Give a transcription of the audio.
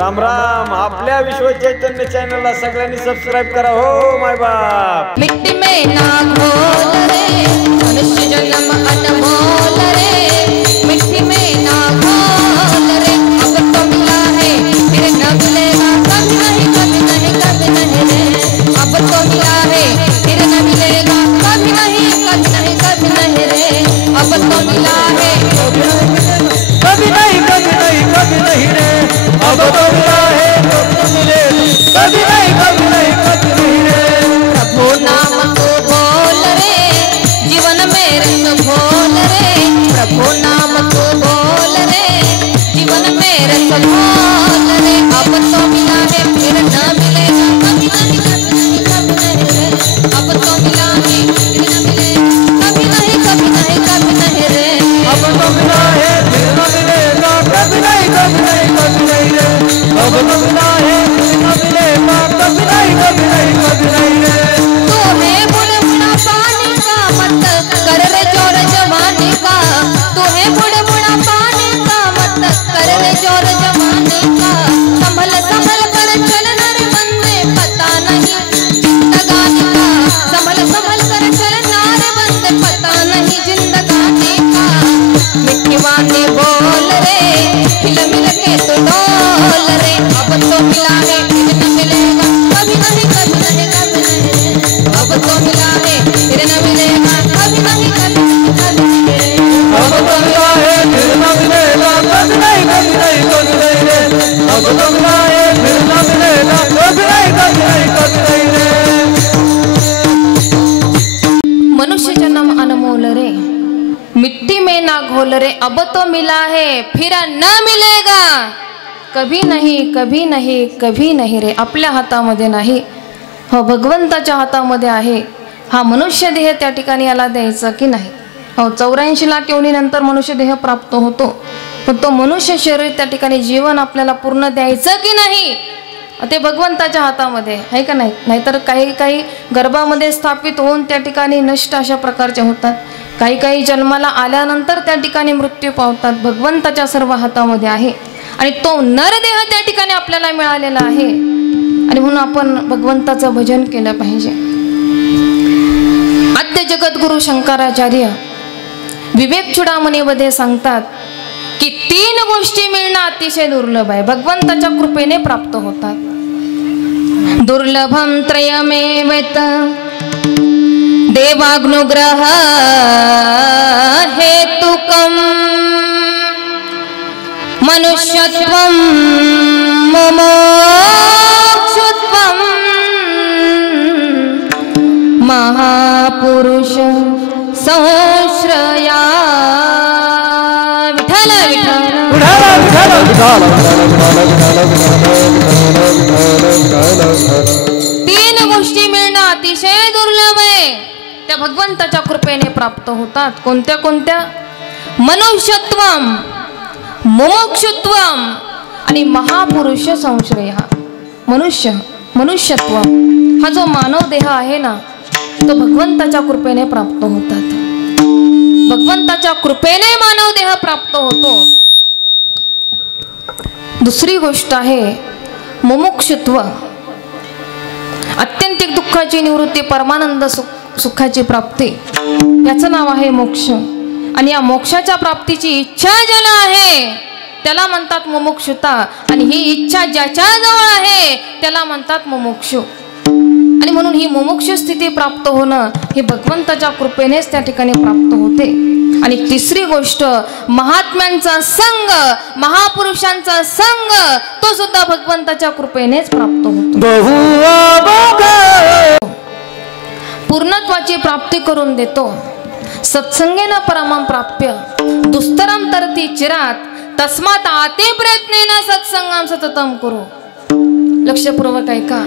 राम राम। आपल्या विश्व चैतन्य चॅनलला सगळ्यांनी सबस्क्राइब करा हो माय बाप। मिट्टी में ना घोल रे मनुष्य जन्म अनमोल रे, मिट्टी में ना घोल रे अब तो मिला है फिर न मिलेगा कभी नहीं कभी नहीं कभी नहीं रे, अब तो मिला है फिर न मिलेगा कभी नहीं कभी नहीं कभी नहीं रे, अब तो मिला है कभी नहीं कभी नहीं कभी नहीं रे, अब तो मिला है कभी नहीं कभी नहीं कभी नहीं रे। प्रभु नाम को बोल रे जीवन में रस घोल रे, प्रभु नाम को बोल रे जीवन में रस घोल रे, अब तो मिला है फिर न मिलेगा कभी नहीं कभी नहीं कभी नहीं रे, अब तो मिला है फिर न मिलेगा कभी नहीं कभी नहीं कभी नहीं रे, अब तो मिला है फिर न मिलेगा कभी नहीं कभी नहीं कभी नहीं रे, अब तो मिला है फिर न मिलेगा कभी नहीं कभी नहीं कभी नहीं रे। तू है बुढ़बुढ़ा पानी का मत कर रे जोर जवानी का, तू है बुढ़बुढ़ा पानी का मत कर रे जोर जवानी का, संभल संभल कर चल नर बंदे पता नहीं जिंदगानी का, संभल संभल कर चल नार बंदे पता नहीं जिंदगानी का, मिट्टी वानी बोल रे हिल मिल के तो डोल रे, अब तो मिला है फिर न मिलेगा कभी नहीं कभी नहीं कभी नहीं रे, अब तो मिला है फिर न मिलेगा कभी नहीं कभी नहीं कभी नहीं रे, अब तो मिला है फिर न मिलेगा कभी नहीं कभी नहीं कभी नहीं रे, अब तो मिला है फिर न मिलेगा कभी नहीं कभी नहीं कभी नहीं रे। मनुष्य जन्म अनमोल रे मिट्टी में ना घोल रे, अब तो मिला है फिर न मिलेगा कभी नाही कभी नाही कभी नाही रे, आपल्या हातामध्ये नाही, हो भगवंताच्या हातामध्ये आहे। हा मनुष्य देह त्या ठिकाणी याला द्यायचा की नाही, हो 84 लाख योनीनंतर मनुष्य देह प्राप्त होतो, पण तो मनुष्य शरीर त्या ठिकाणी जीवन आपल्याला पूर्ण द्यायचं की नाही ते भगवंताच्या हातामध्ये आहे का नाही। नाहीतर काही काही गर्भामध्ये स्थापित होऊन त्या ठिकाणी नष्ट अशा प्रकारचे होतात, काही काही जन्माला आल्यानंतर त्या ठिकाणी मृत्यू पावतात, भगवंताच्या सर्व हातामध्ये आहे आणि तो नरदेह त्या ठिकाणी आपल्याला मिळालेला आहे, आणि म्हणून आपण भगवंताचं भजन केलं पाहिजे। आद्य जगद्गुरु शंकराचार्य विवेक चूडामणीमध्ये सांगतात की 3 गोष्टी मिळणं अतिशय दुर्लभ आहे, भगवंताच्या कृपेने प्राप्त होतात। दुर्लभम त्रयमेवेत देवाग्नुग्रह हेतुकम मनुष्यत्वं मोक्षत्वं महापुरुष संश्रया। विठ्ठल विठ्ठल 3 गोष्टी मिळणं अतिशय दुर्लभ आहे, त्या भगवंताच्या कृपेने प्राप्त होतात। कोणत्या कोणत्या? मनुष्यत्वम, मोक्षत्वम आणि महापुरुष संश्रय। मनुष्यत्व हा जो मानव देह आहे ना, तो भगवंताच्या कृपेने प्राप्त होतात, भगवंताच्या कृपेने मानव देह प्राप्त होतो। दुसरी गोष्ट आहे मुमुक्षुत्व, अत्यंतिक दुःखाची निवृत्ती, परमानंद सुखाची प्राप्ती, याचं नाव आहे मोक्ष। आणि या मोक्षाच्या प्राप्तीची इच्छा ज्याला आहे त्याला म्हणतात मुमुक्षुता, आणि ही इच्छा ज्याच्या जवळ आहे त्याला म्हणतात मुमुक्षु। आणि म्हणून ही मुमुक्षु स्थिती प्राप्त होणं हे भगवंताच्या कृपेनेच त्या ठिकाणी प्राप्त होते। आणि तिसरी गोष्ट महात्म्यांचा संग, महापुरुषांचा संग, तो सुद्धा भगवंताच्या कृपेनेच प्राप्त होतो। पूर्णत्वाची प्राप्ती करून देतो। सत्संगेन परमं प्राप्य दुस्तरम तरती चिरात तस्मात आते प्रयत्नेन सत्संगम सततम करो। लक्षपूर्वक ऐका,